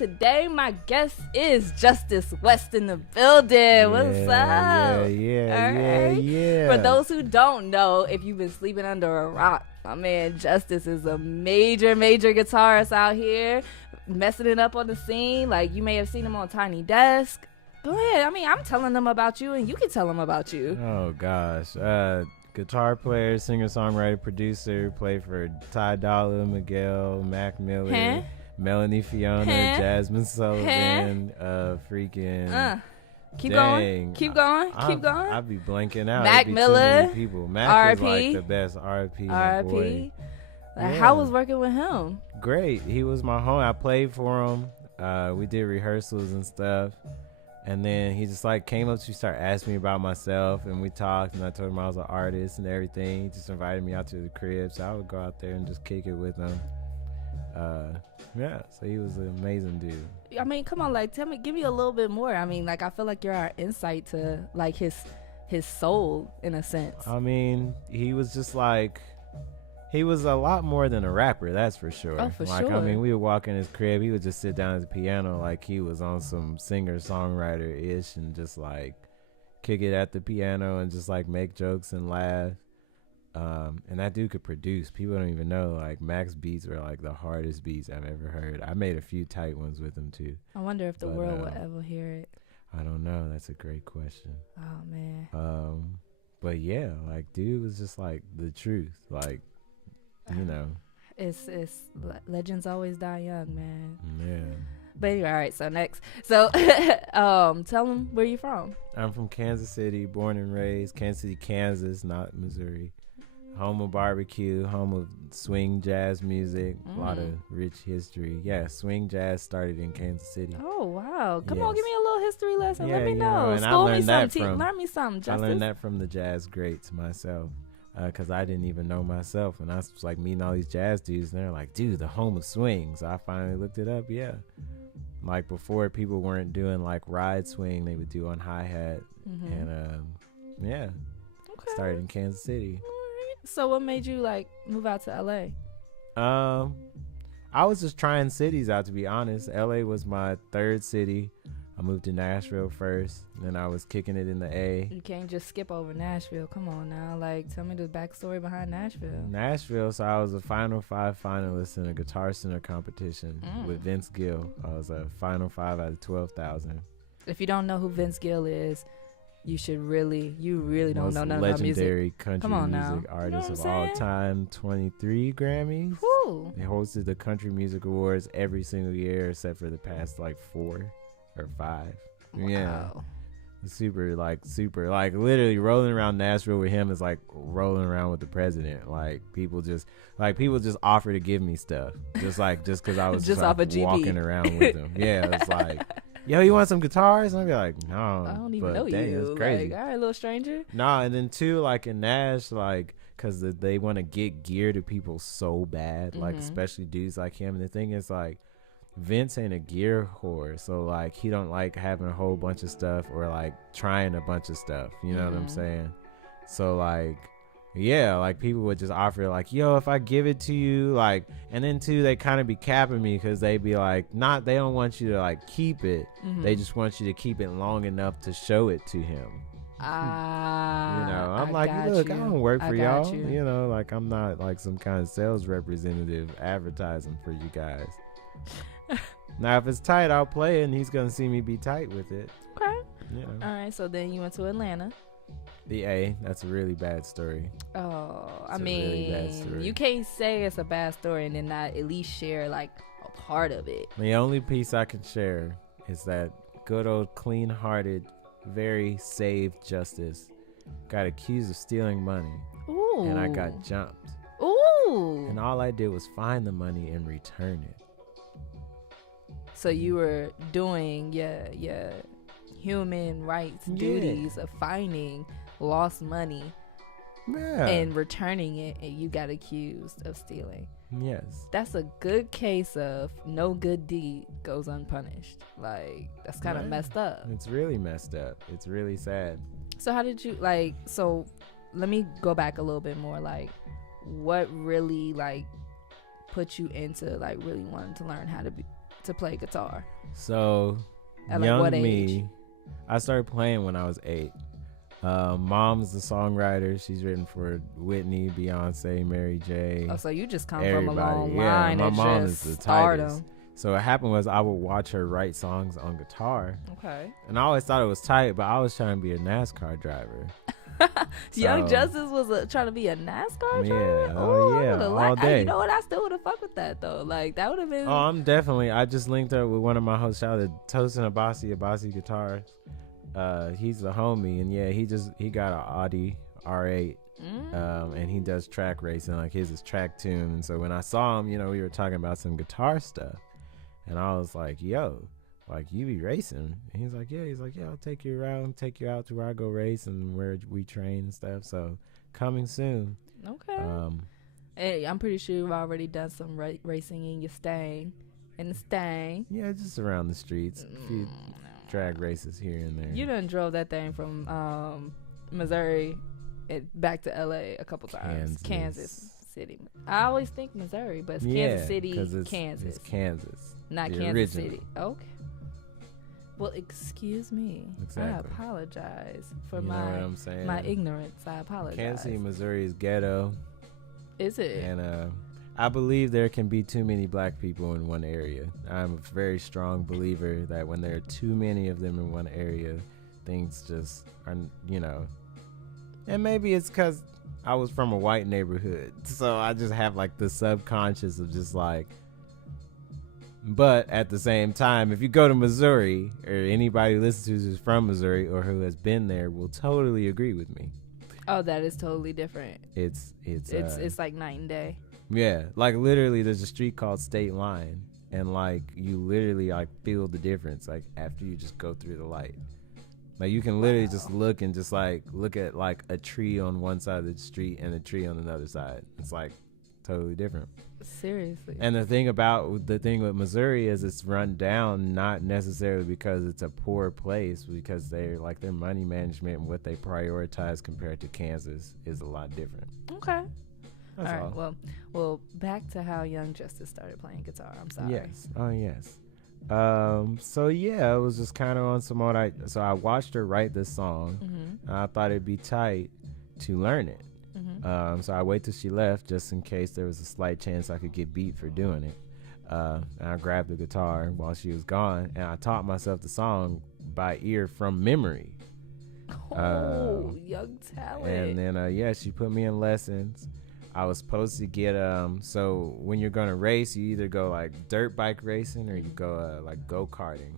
Today, my guest is Justus West in the building. What's up? Yeah. For those who don't know, if you've been sleeping under a rock, my man Justus is a major guitarist out here, messing it up on the scene. Like, you may have seen him on Tiny Desk. Go ahead. I mean, I'm telling them about you, and you can tell them about you. Oh, gosh. Guitar player, singer-songwriter, producer, played for Ty Dolla, Miguel, Mac Miller, Melanie Fiona, Jasmine Sullivan, Keep going. I'd be blanking out. Mac Miller, people. Mac is R.I.P. like the best. R.I.P. R.I.P. How was working with him? Great. He was my home. I played for him. We did rehearsals and stuff. And then he just like came up to me, started asking me about myself, and we talked, and I told him I was an artist and everything. He just invited me out to the crib, so I would go out there and just kick it with him. So he was an amazing dude. I mean, come on, like, give me a little bit more. I mean, like, I feel like you're our insight to like his soul in a sense. I mean, he was just like, he was a lot more than a rapper, that's for sure. Oh, for like, sure. I mean, we would walk in his crib, he would just sit down at the piano like he was on some singer-songwriter-ish and just like kick it at the piano and just like make jokes and laugh. And that dude could produce. People don't even know, like, Mac's beats are like the hardest beats I've ever heard. I made a few tight ones with him too. I wonder if the world will ever hear it. I don't know. That's a great question. Oh, man. But yeah, like, dude was just like the truth. Like, you know, it's legends always die young, man. Yeah. But anyway, all right. So next, tell them where you from. I'm from Kansas City, born and raised. Kansas City, Kansas, not Missouri. Home of barbecue, home of swing jazz music. A lot of rich history. Yeah, swing jazz started in Kansas City. Oh wow! Come on, give me a little history lesson. Let me know. And School me something. Learn me something, Justus. I learned that from the jazz greats myself. Because I didn't even know myself, and I was like meeting all these jazz dudes, and they're like, dude, the home of swing. So I finally looked it up. Yeah, like before, people weren't doing like ride swing, they would do on hi-hat. And started in Kansas City. Right. So what made you like move out to LA? I was just trying cities out, to be honest. LA was my third city. I moved to Nashville first, then I was kicking it in the A. You can't just skip over Nashville. Come on now. Like, tell me the backstory behind Nashville. So I was a Final Five finalist in a Guitar Center competition with Vince Gill. I was a Final Five out of 12,000. If you don't know who Vince Gill is, you really don't know none of music. Legendary country music artist of all time, 23 Grammys. Woo. They hosted the Country Music Awards every single year except for the past like 4 or 5. Wow. Yeah. Super literally rolling around Nashville with him is like rolling around with the president. Like people just offer to give me stuff just because I was just off a like, walking around with them. Yeah, it's like, yo, you want some guitars? And I'd be like, no, I don't even know you. That's crazy. Like, all right, little stranger. Nah, and then too, like in Nash, like, because they want to get gear to people so bad, like especially dudes like him. And the thing is, like, Vince ain't a gear whore, so like he don't like having a whole bunch of stuff or like trying a bunch of stuff, you know what I'm saying? So like, yeah, like people would just offer like, yo, if I give it to you, like, and then too they kind of be capping me because they be like, they don't want you to like keep it, they just want you to keep it long enough to show it to him. You know, I'm like, look, I don't work for y'all, you know, like I'm not like some kind of sales representative advertising for you guys. Now if it's tight, I'll play it and he's gonna see me be tight with it. Okay. You know. All right, so then you went to Atlanta. The A, that's a really bad story. Oh, I mean, really bad story. You can't say it's a bad story and then not at least share like a part of it. The only piece I can share is that good old clean-hearted, very saved Justus got accused of stealing money. Ooh. And I got jumped. Ooh. And all I did was find the money and return it. So you were doing your human rights duties of finding lost money and returning it, and you got accused of stealing. Yes. That's a good case of no good deed goes unpunished. Like, that's kind of messed up. It's really messed up. It's really sad. So how did you, like, so let me go back a little bit more. Like, what really, like, put you into, like, really wanting to learn how to to play guitar? So, At like young what me, age? I started playing when I was 8. Mom's the songwriter. She's written for Whitney, Beyonce, Mary J. Oh, so you just come everybody. from a long Yeah, line my of mom just is the stardom. tightest. So what happened was I would watch her write songs on guitar. Okay. And I always thought it was tight, but I was trying to be a NASCAR driver. Young Justus was trying to be a NASCAR driver. Yeah, Ooh, all day. You know what? I still would have fucked with that though. Like that would have been. Oh, I just linked up with one of my hosts, shout out to Tosin Abasi Guitars. He's the homie, and yeah, he got an Audi R8. And he does track racing, like his is track tune. And so when I saw him, we were talking about some guitar stuff, and I was like, yo, like, you be racing? And he's like, yeah, I'll take you around, take you out to where I go race and where we train and stuff. So coming soon. Okay. Hey, I'm pretty sure you've already done some racing in your Stang. Yeah, just around the streets, a few drag races here and there. You done drove that thing from Missouri back to LA a couple times. Kansas City. I always think Missouri, but it's Kansas City, Kansas. It's Kansas, not Kansas original. City. Okay. Well, excuse me. Exactly. I apologize for what I'm saying? my ignorance. I apologize. Kansas City, Missouri is ghetto. Is it? And I believe there can be too many black people in one area. I'm a very strong believer that when there are too many of them in one area, things just are, And maybe it's because I was from a white neighborhood. So I just have like the subconscious of just like, but at the same time, if you go to Missouri, or anybody who listens to who's from Missouri or who has been there will totally agree with me. Oh, that is totally different. It's like night and day. Yeah, like literally there's a street called State Line, and like you literally like feel the difference like after you just go through the light. Like you can literally just look and just like look at like a tree on one side of the street and a tree on another side. It's like totally different. Seriously. And the thing with Missouri is it's run down not necessarily because it's a poor place, because they're like their money management and what they prioritize compared to Kansas is a lot different. Okay. That's all right. Well, back to how young Justus started playing guitar. I'm sorry. Yes. Oh, yes. So yeah, it was just kind of on some odd. So I watched her write this song. And I thought it'd be tight to learn it. So I wait till she left just in case there was a slight chance I could get beat for doing it. And I grabbed the guitar while she was gone, and I taught myself the song by ear from memory. Young talent. And then she put me in lessons. I was supposed to get so when you're gonna race, you either go like dirt bike racing or you go like go-karting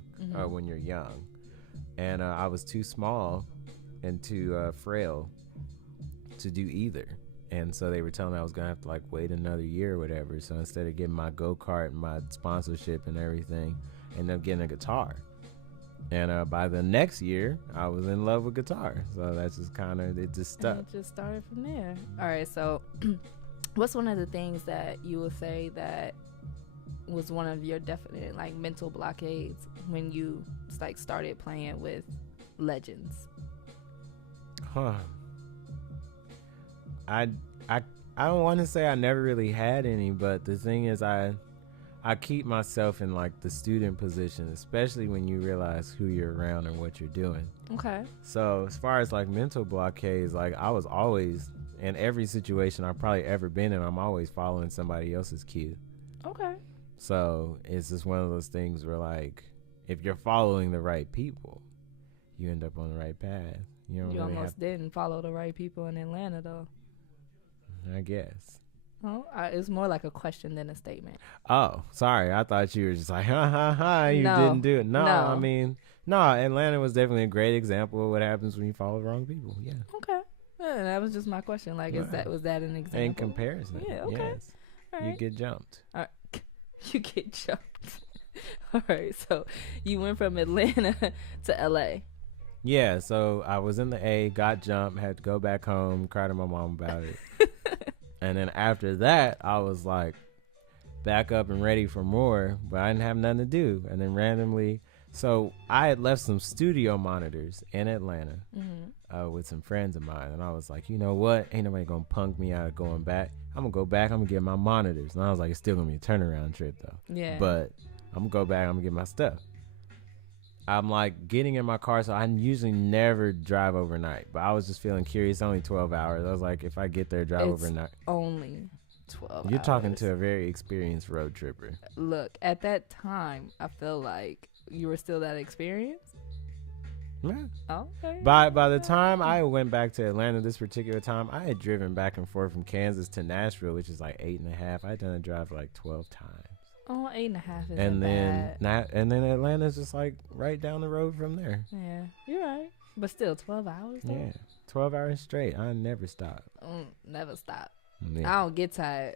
when you're young. And I was too small and too frail to do either. And so they were telling me I was gonna have to like wait another year or whatever. So instead of getting my go-kart and my sponsorship and everything, I ended up getting a guitar. And by the next year, I was in love with guitar. So that's just kind of, it just stuck. And it just started from there. All right, so what's one of the things that you would say that was one of your definite like mental blockades when you like started playing with legends? I don't want to say I never really had any, but the thing is I keep myself in like the student position, especially when you realize who you're around and what you're doing. Okay. So as far as like mental blockades, like I was always in every situation I've probably ever been in, I'm always following somebody else's cue. Okay. So it's just one of those things where like if you're following the right people, you end up on the right path. You really almost didn't follow the right people in Atlanta though. I guess. Oh, it's more like a question than a statement. Oh, sorry. I thought you were just like, you didn't do it. No, I mean, Atlanta was definitely a great example of what happens when you follow the wrong people. Yeah. Okay. Yeah, that was just my question. Like, was that an example? In comparison. Yeah, okay. Yes. All right. You get jumped. All right. You get jumped. All right. So you went from Atlanta to LA. Yeah. So I was in the A, got jumped, had to go back home, cry to my mom about it. And then after that, I was like back up and ready for more, but I didn't have nothing to do. And then randomly, so I had left some studio monitors in Atlanta with some friends of mine. And I was like, you know what? Ain't nobody going to punk me out of going back. I'm going to go back. I'm going to get my monitors. And I was like, it's still going to be a turnaround trip, though. Yeah. But I'm gonna go back. I'm gonna get my stuff. I'm like getting in my car, so I usually never drive overnight. But I was just feeling curious. Only 12 hours. I was like, if I get there, drive overnight. Only 12 You're hours. talking to a very experienced road tripper. Look, at that time, I feel like you were still that experienced. Yeah. Okay. By the time I went back to Atlanta this particular time, I had driven back and forth from Kansas to Nashville, which is like 8.5. I'd done a drive like 12 times. Oh, 8.5 isn't And then bad. and then Atlanta's just like right down the road from there. Yeah, you're right. But still, 12 hours though? Yeah, 12 hours straight. I never stop. Never stop. Yeah. I don't get tired.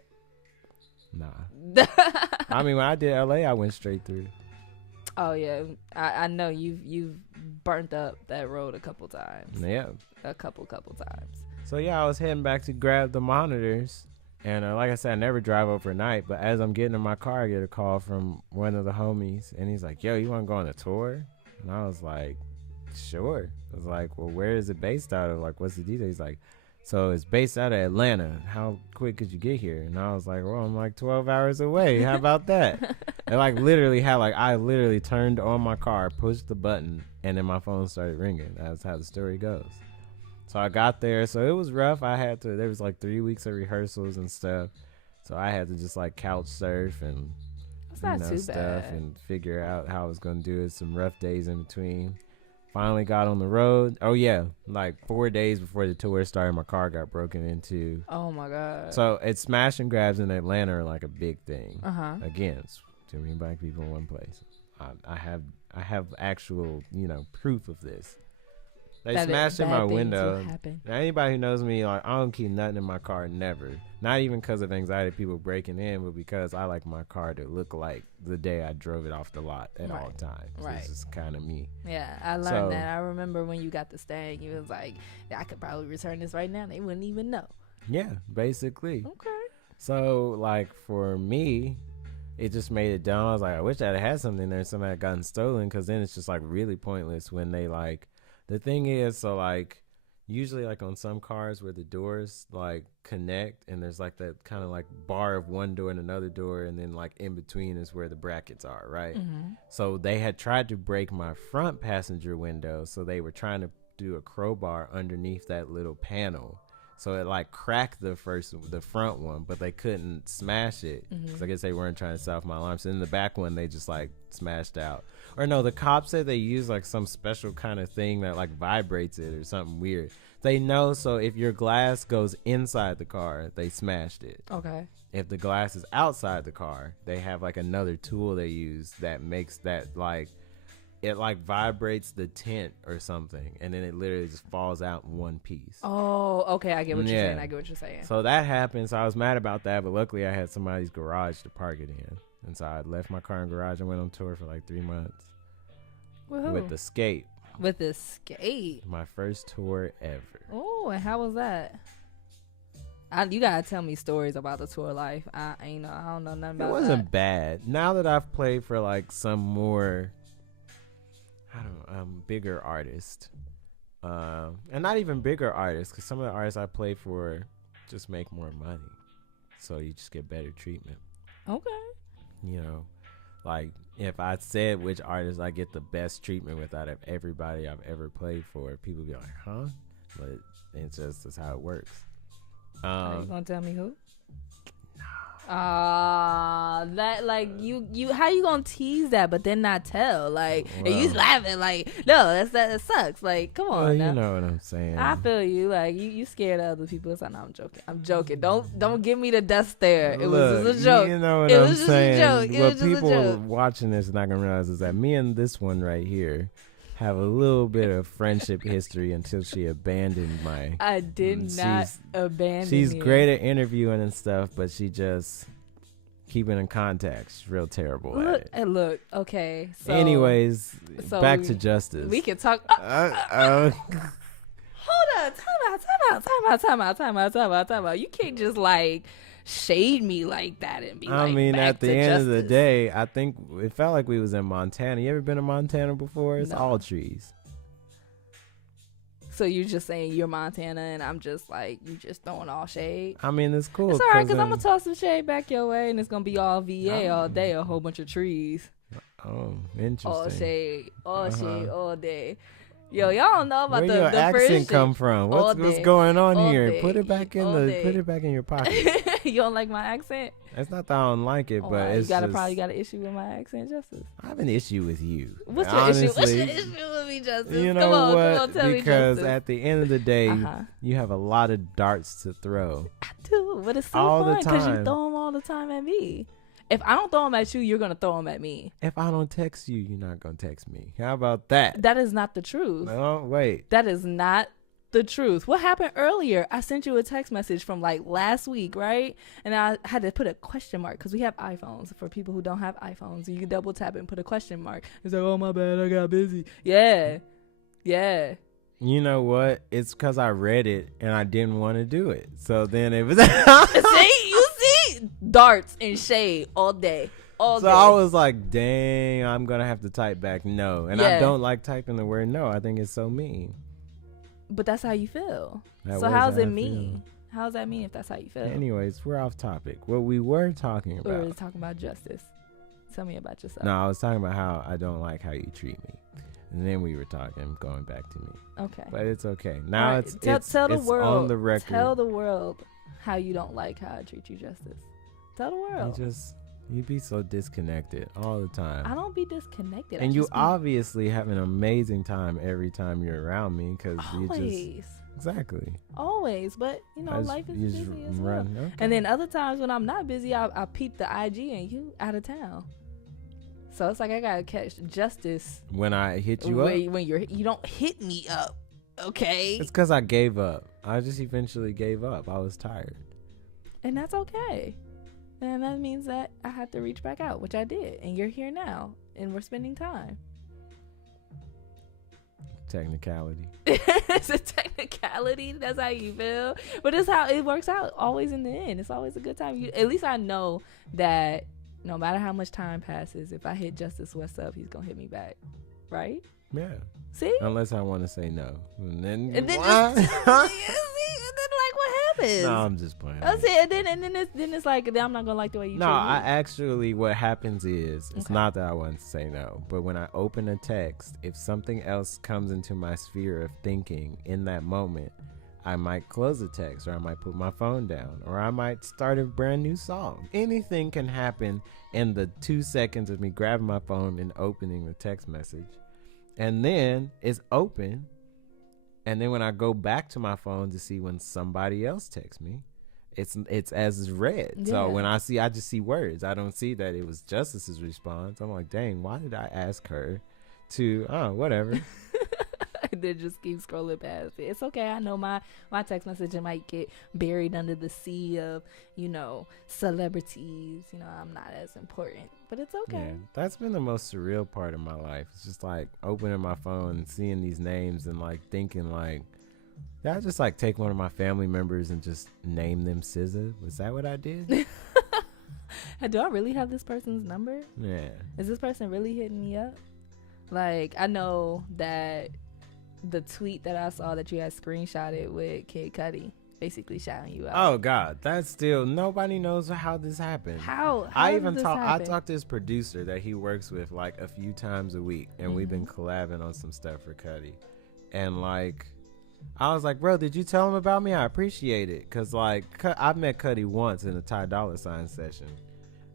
Nah. I mean, when I did LA, I went straight through. Oh yeah, I know you've burnt up that road a couple times. Yeah. A couple times. So yeah, I was heading back to grab the monitors. And like I said, I never drive overnight. But as I'm getting in my car, I get a call from one of the homies. And he's like, yo, you want to go on a tour? And I was like, sure. I was like, well, where is it based out of? Like, what's the detail? He's like, so it's based out of Atlanta. How quick could you get here? And I was like, well, I'm like 12 hours away. How about that? And like literally I literally turned on my car, pushed the button, and then my phone started ringing. That's how the story goes. So I got there. So it was rough. There was like 3 weeks of rehearsals and stuff. So I had to just like couch surf and stuff and figure out how I was going to do it. Some rough days in between. Finally got on the road. Oh yeah. Like 4 days before the tour started, my car got broken into. Oh my God. So it's smash and grabs in Atlanta are like a big thing. Uh-huh. Again, it's too many black people in one place. I have actual, proof of this. They smashed in my window. Now, anybody who knows me, like, I don't keep nothing in my car, never. Not even because of anxiety of people breaking in, but because I like my car to look like the day I drove it off the lot at all times. Right. This is kind of me. Yeah, I learned that. I remember when you got the Stang, you was like, I could probably return this right now. They wouldn't even know. Yeah, basically. Okay. So, like, for me, it just made it down. I was like, I wish I had something there, something had gotten stolen, because then it's just, like, really pointless when they, like, the thing is, so, like, usually, like, on some cars where the doors, like, connect, and there's, like, that kind of, like, bar of one door and another door, and then, like, in between is where the brackets are, right? Mm-hmm. So they had tried to break my front passenger window, so they were trying to do a crowbar underneath that little panel. So it, like, cracked the front one, but they couldn't smash it. Mm-hmm. So I guess they weren't trying to set off my alarm. So in the back one, they just, like, smashed out. Or no, the cops said they use, like, some special kind of thing that, like, vibrates it or something weird. They know, so if your glass goes inside the car, they smashed it. Okay. If the glass is outside the car, they have, like, another tool they use that makes that, like, it like vibrates the tint or something, and then it literally just falls out in one piece. Oh, okay. I get what you're saying. So that happened. So I was mad about that, but luckily I had somebody's garage to park it in, and so I left my car in the garage and went on tour for like 3 months. Woohoo. With Escape. With Escape. My first tour ever. Oh, and how was that? You gotta tell me stories about the tour life. I don't know nothing about it. It wasn't bad. Now that I've played for like some more, bigger artist, and not even bigger artists, because some of the artists I play for just make more money, so you just get better treatment. Okay. Like if I said which artist I get the best treatment with out of everybody I've ever played for, people be like, huh? But it's just that's how it works. Are you gonna tell me who? That like you how you gonna tease that but then not tell, like, and you laughing like, no, that sucks, like, come on. You know what I'm saying. I feel you, like you scared of other people. So no, I'm joking. Don't give me the death stare. It was just a joke. You know what I'm saying. What people watching this are not gonna realize is that me and this one right here have a little bit of friendship history until she abandoned my. I did not abandon. She's great at interviewing and stuff, but she just keeping in contact. She's real terrible at it. Look, okay. So, anyways, back to Justus. We can talk. Hold on, time out. You can't just like shade me like that and be like, at the end of the day, I think it felt like we was in Montana. You ever been to Montana before? It's all trees. So you're just saying you're Montana and I'm just like, you just throwing all shade? I mean, it's cool. It's all right, because I'm going to toss some shade back your way and it's going to be all VA all day, a whole bunch of trees. Oh, interesting. All shade, all day. Yo, y'all don't know about Where your the accent first come from? What's going on all here? day. Put it back in put it back in your pocket. You don't like my accent? It's not that I don't like it, but it's probably got an issue with my accent, Justice. I have an issue with you. What's your issue? What's your issue with me, Justice? You know come on, what? Tell because me, at the end of the day, you have a lot of darts to throw. I do, but it's so all fun the time because you throw them all the time at me. If I don't throw them at you, you're gonna throw them at me. If I don't text you, you're not gonna text me. How about that? That is not the truth. No, wait. That is not the truth. What happened earlier? I sent you a text message from like last week, right? And I had to put a question mark because we have iPhones. For people who don't have iPhones, you can double tap it and put a question mark. It's like, oh my bad, I got busy. Yeah. You know what? It's because I read it and I didn't want to do it. So then it was. See, darts and shade all day. So I was like, dang, I'm going to have to type back no. And I don't like typing the word no. I think it's so mean. But that's how you feel. So how's it mean? How does that mean if that's how you feel? Anyways, we're off topic. What we were talking about. We were talking about Justice. Tell me about yourself. No, I was talking about how I don't like how you treat me. And then we were going back to me. Okay. But it's okay. Now right. it's tell the world, on the record. Tell the world how you don't like how I treat you, Justice. Tell the world. You be so disconnected all the time. I don't be disconnected. And you obviously have an amazing time every time you're around me because you just... Exactly. Always. But, life is busy as well. Okay. And then other times when I'm not busy, I peep the IG and you out of town. So it's like I got to catch Justice. When I hit you up? When you don't hit me up, okay? It's because I gave up. I just eventually gave up. I was tired. And that's okay. And that means that I have to reach back out, which I did. And you're here now. And we're spending time. Technicality. It's a technicality. That's how you feel. But it's how it works out. Always in the end. It's always a good time. At least I know that no matter how much time passes, if I hit Justus West up, he's going to hit me back. Right? Yeah. See? Unless I want to say no. And then what happens? No, I'm just playing. That's it. And then it's like, I'm not gonna like the way you treat me. I actually, what happens is, it's not that I want to say no, but when I open a text, if something else comes into my sphere of thinking in that moment, I might close the text, or I might put my phone down, or I might start a brand new song. Anything can happen in the 2 seconds of me grabbing my phone and opening the text message. And then it's open. And then when I go back to my phone to see when somebody else texts me, it's as read. Yeah. So when I just see words. I don't see that it was Justice's response. I'm like, dang, why did I ask her to, whatever. Then just keep scrolling past it. It's okay. I know my text message might get buried under the sea of, celebrities. I'm not as important, but it's okay. Yeah, that's been the most surreal part of my life. It's just like opening my phone and seeing these names and like thinking like, did I just like take one of my family members and just name them SZA? Was that what I did? Do I really have this person's number? Yeah. Is this person really hitting me up? Like, I know that the tweet that I saw that you had screenshotted with Kid Cudi basically shouting you out. Oh God, that's still, nobody knows how this happened. How I talked to his producer that he works with like a few times a week, and we've been collabing on some stuff for Cudi. And like, I was like, bro, did you tell him about me? I appreciate it, cause like I've met Cudi once in a Ty Dolla $ign session,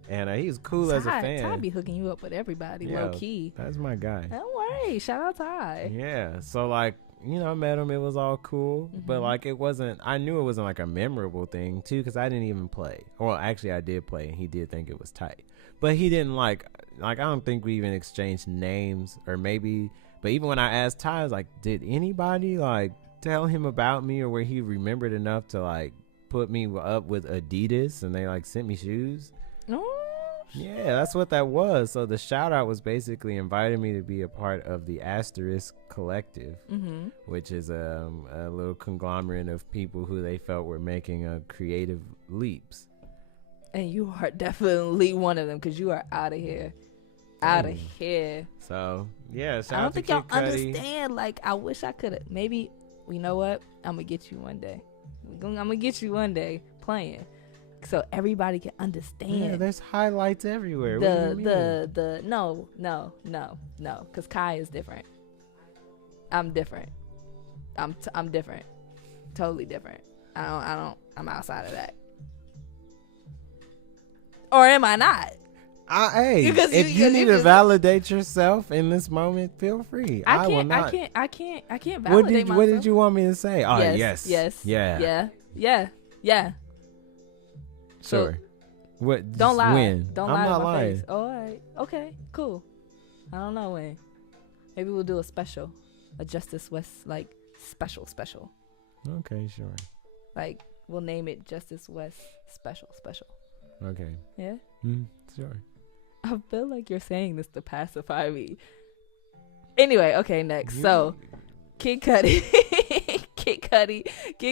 and he's cool as a fan. Ty be hooking you up with everybody, low key. That's my guy. Don't worry, shout out Ty. Yeah, so like, I met him. It was all cool, but like I knew it wasn't like a memorable thing too, because I didn't even play. Well, actually I did play, and he did think it was tight, but he didn't like I don't think we even exchanged names, or maybe. But even when I asked Ty, I was like, did anybody like tell him about me, or where he remembered enough to like put me up with Adidas and they like sent me shoes? Yeah, that's what that was. So the shout out was basically inviting me to be a part of the Asterisk Collective, which is a little conglomerate of people who they felt were making creative leaps. And you are definitely one of them, because you are out of here. Out of here. So, yeah, shout I don't out think to y'all Kid Cudi. understand. Like, I wish I could have. Maybe, you know what? I'm going to get you one day. I'm going to get you one day playing. so everybody can understand. Yeah, there's highlights everywhere. No, because Kai is different. I'm different. I'm different. Totally different. I'm outside of that. Or am I not? Hey, if you need to validate yourself in this moment, feel free. I will not. I can't validate myself. What did you want me to say? Oh, yes. Yeah. Sure. So, What? Don't lie. When? Don't I'm lie not to my lying. face. Oh, all right. Okay. Cool. I don't know when. Maybe we'll do a Justus West special. Okay, sure. Like we'll name it Justus West special. Okay. Yeah. Sure. I feel like you're saying this to pacify me. Anyway, okay, next. So, Kid Cudi. Kid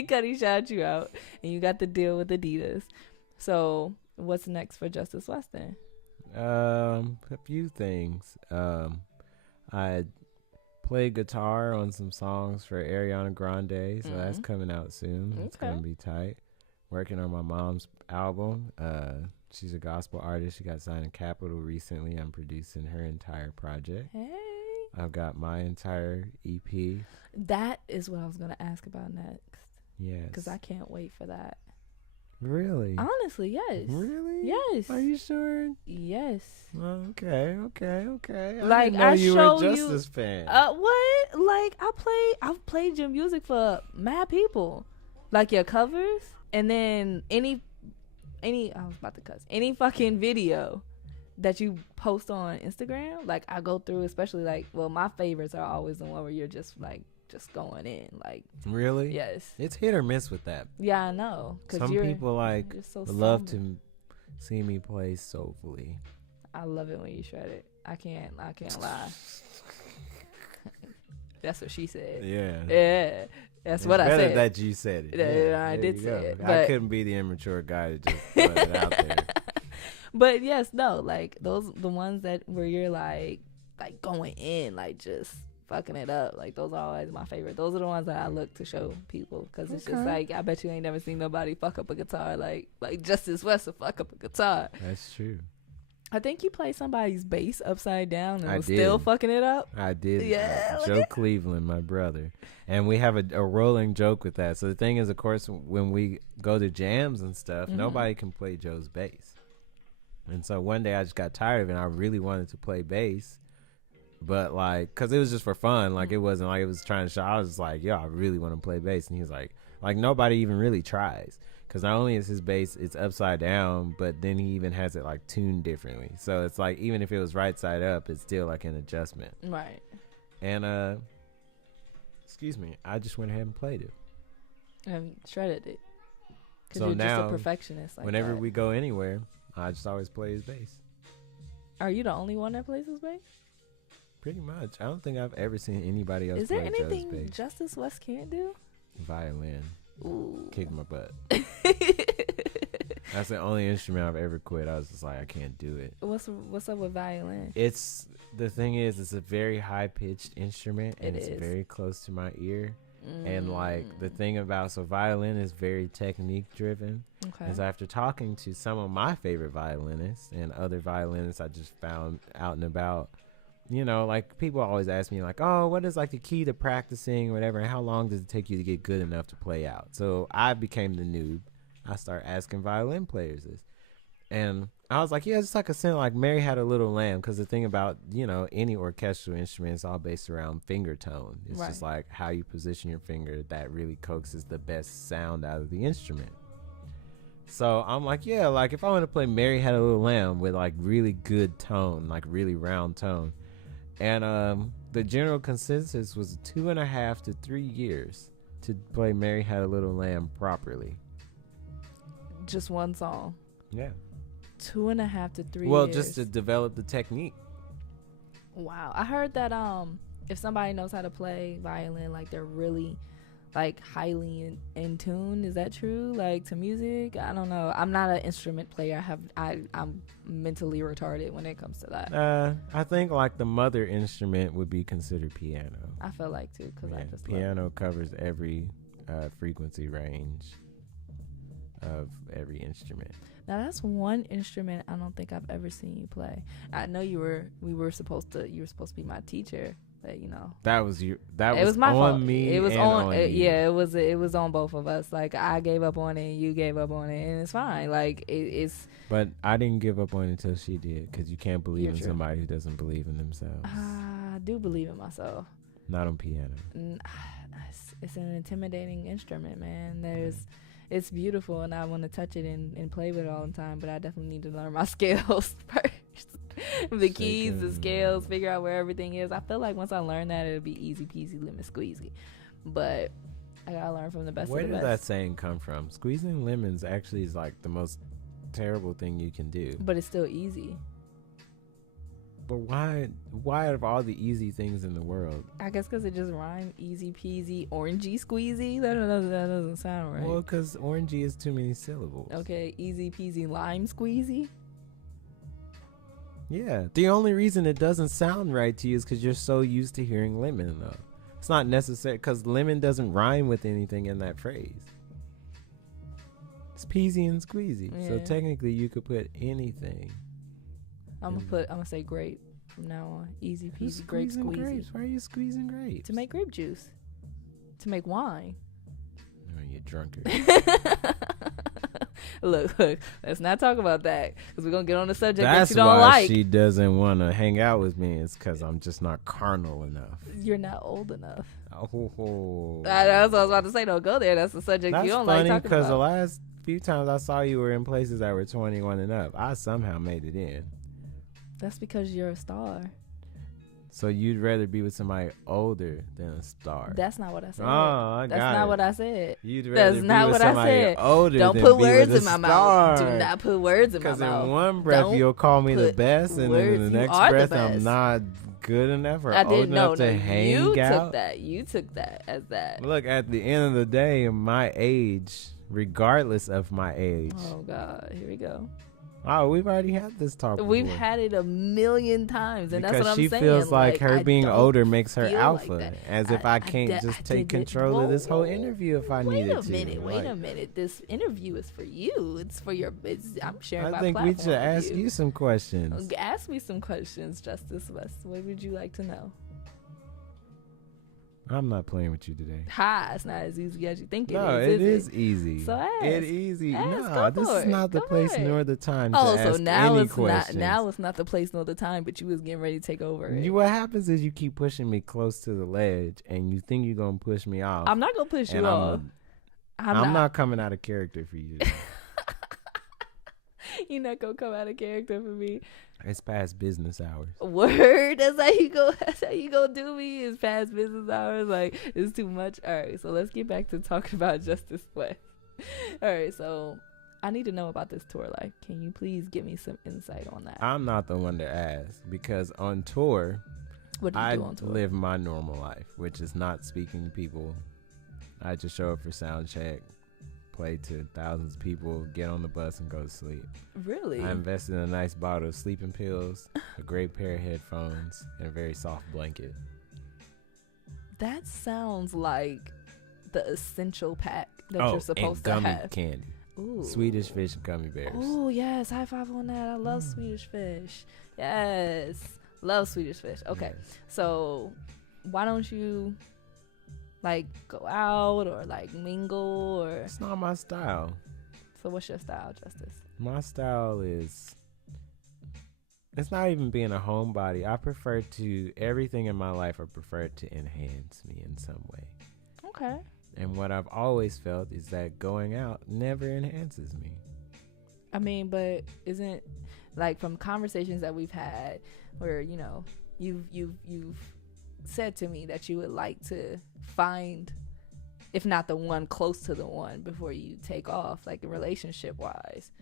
Cudi shouted you out, and you got the deal with Adidas. So, what's next for Justus West then? A few things. I played guitar on some songs for Ariana Grande, so that's coming out soon. It's gonna be tight. Working on my mom's album. She's a gospel artist. She got signed to Capitol recently. I'm producing her entire project. Hey. I've got my entire EP. That is what I was going to ask about next. Yes. Because I can't wait for that. Really? Honestly, yes. Really? Yes. Are you sure? Yes. Okay. Like, I didn't know you were a Justus fan. What? Like, I've played your music for mad people. Like your covers, and then any I was about to cuss. Any fucking video that you post on Instagram, like I go through, especially my favorites are always the one where you're just going in, like. Really? Yes. It's hit or miss with that. Yeah, I know. Some people would love to see me play soulfully. I love it when you shred it. I can't lie. That's what she said. Yeah. That's what I said. Better that you said it. Yeah, I did say it. I couldn't be the immature guy to just put it out there. But yes, no, like the ones where you're like going in, like just fucking it up. Like those are always my favorite. Those are the ones that I look to show people because it's just like I bet you ain't never seen nobody fuck up a guitar like Justus West will fuck up a guitar. That's true. I think you played somebody's bass upside down and was still fucking it up. I did. Yeah. Joe Cleveland, my brother. And we have a rolling joke with that. So the thing is, of course, when we go to jams and stuff, nobody can play Joe's bass. And so one day I just got tired of it and I really wanted to play bass. But because it was just for fun. Like it wasn't like it was trying to show. I was just like, yo, I really want to play bass. And he was like nobody even really tries. Because not only is his bass, it's upside down, but then he even has it tuned differently. So it's like even if it was right side up, it's still an adjustment. Right. And excuse me, I just went ahead and played it. And shredded it. Because so you're now, just a perfectionist. Whenever we go anywhere, I just always play his bass. Are you the only one that plays his bass? Pretty much. I don't think I've ever seen anybody else play Joe's bass. Is there anything Justus West can't do? Violin. Ooh. Kick my butt. That's the only instrument I've ever quit. I was just like, I can't do it. What's up with violin? It's a very high pitched instrument and it's is very close to my ear. And the thing about violin is very technique driven. Okay. Is after talking to some of my favorite violinists and other violinists I just found out and about, people always ask me oh, what is the key to practicing or whatever, and how long does it take you to get good enough to play out? So I became the noob. I started asking violin players this, and I was like, yeah, it's a sin Mary Had a Little Lamb, because the thing about any orchestral instrument is all based around finger tone. It's just how you position your finger that really coaxes the best sound out of the instrument. So I'm yeah, if I want to play Mary Had a Little Lamb with really good tone, really round tone. And the general consensus was 2.5 to 3 years to play Mary Had a Little Lamb properly. Just one song. Yeah. 2.5 to 3 years. Well, just to develop the technique. Wow. I heard that if somebody knows how to play violin, they're really highly in tune. Is that true? To music? I don't know. I'm not an instrument player. I'm mentally retarded when it comes to that. I think the mother instrument would be considered piano. I feel too, because I just piano covers every frequency range. of every instrument. Now that's one instrument I don't think I've ever seen you play. I know you were supposed to be my teacher, but you know. That was you. That it was my on fault. me. It was and on you. yeah, it was on both of us. Like I gave up on it and you gave up on it, and it's fine. Like it's But I didn't give up on it until she did, because you can't believe You're in true. somebody who doesn't believe in themselves. I do believe in myself. Not on piano. It's an intimidating instrument, man. It's beautiful, and I want to touch it and play with it all the time, but I definitely need to learn my scales first. The keys, the scales, figure out where everything is. I feel like once I learn that, it'll be easy peasy lemon squeezy. But I gotta learn from the best Where of the did best. that saying come from? Squeezing lemons actually is like the most terrible thing you can do. But it's still easy. But why out of all the easy things in the world? I guess because it just rhymed easy peasy, orangey squeezy. That doesn't sound right. Well, because orangey is too many syllables. Okay, easy peasy lime squeezy. Yeah. The only reason it doesn't sound right to you is because you're so used to hearing lemon, though. It's not necessary, because lemon doesn't rhyme with anything in that phrase. It's peasy and squeezy. Yeah. So technically, you could put anything. I'm gonna say grape from now on. Easy peasy grape Squeezing squeezy. grapes? Why are you squeezing grapes? To make grape juice. To make wine. Oh, you drunkard. Look, let's not talk about that because we're gonna get on the subject That's that you don't why like. she doesn't want to hang out with me. It's because I'm just not carnal enough. You're not old enough. Oh. That's what I was about to say. Don't go there. That's the subject That's you don't like funny talking because the about. last few times I saw you were in places that were 21 and up. I somehow made it in. That's because you're a star. So you'd rather be with somebody older than a star. That's not what I said. Oh, I That's got not it. what I said. You'd rather That's be not with what I somebody said. older Don't than put be words with in a my star. mouth. Do not put words in my Because mouth. in one breath Don't you'll call me the put best, and then in words. the You next are the breath best. I'm not good enough or I old didn't know. enough to hang You out. took that. You took that as that. Look, at the end of the day, my age, regardless of my age. Oh God, here we go. Oh, we've already had this talk. We've before. had it a million times, and because that's what I'm she saying. feels like her I being don't older makes her feel alpha, like that. as if I can't just take control of this whole interview if I needed to. Wait a minute. This interview is for you. It's for your. I'm sharing I my think platform we should ask with you some questions. Ask me some questions, Justus West. What would you like to know? I'm not playing with you today. Ha! It's not as easy as you think it No, is. it is is easy. So ask. It easy. Ask, No, go this for is it. not the Go place for it. nor the time to Oh, ask so now any it's questions. not. Now it's not the place nor the time. But you was getting ready to take over. It. What happens is you keep pushing me close to the ledge, and you think you're gonna push me off. I'm not gonna push you and off. I'm not coming out of character for you. You're not gonna come out of character for me. It's past business hours. Word. That's how you go. That's how you gonna do me. It's past business hours. Like it's too much. All right. So let's get back to talking about Justus West. All right. So I need to know about this tour life. Can you please give me some insight on that? I'm not the one to ask because on tour, What do you I do on tour? live my normal life, which is not speaking to people. I just show up for sound check, play to thousands of people, get on the bus, and go to sleep. Really? I invested in a nice bottle of sleeping pills, a great pair of headphones, and a very soft blanket. That sounds like the essential pack that Oh, you're supposed and to gummy have. candy. Ooh. Swedish fish gummy bears. Oh yes, high five on that. I love Swedish fish. Yes, love Swedish fish. Okay, Yes. so why don't you like go out or like mingle or? It's not my style. So what's your style, Justus? My style is, it's not even being a homebody. Everything in my life I prefer to enhance me in some way. Okay. And what I've always felt is that going out never enhances me. I mean, but isn't like from conversations that we've had where, you know, you've said to me that you would like to find, if not the one, close to the one before you take off, like relationship wise.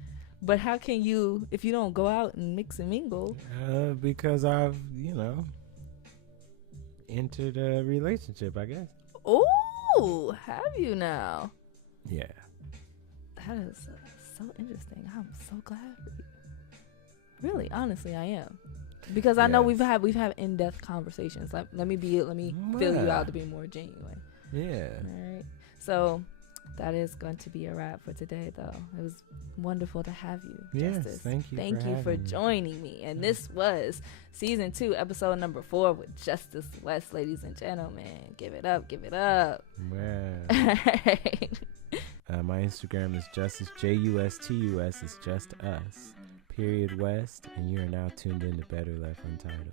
But how can you, if you don't go out and mix and mingle? Because I've, entered a relationship, I guess. Oh, have you now? Yeah. That is so interesting. I'm so glad for you. Really, honestly, I am. Because I know we've had in-depth conversations. Let me fill you out to be more genuine. Yeah. All right. So, that is going to be a wrap for today, though. It was wonderful to have you, Yes, Justus. thank you. Thank you for joining me. And this was season 2, episode number 4 with Justus West, ladies and gentlemen. Give it up, give it up. Wow. My Instagram is Justus, Justus. It's just us. West. And you are now tuned in to Better Left Untitled.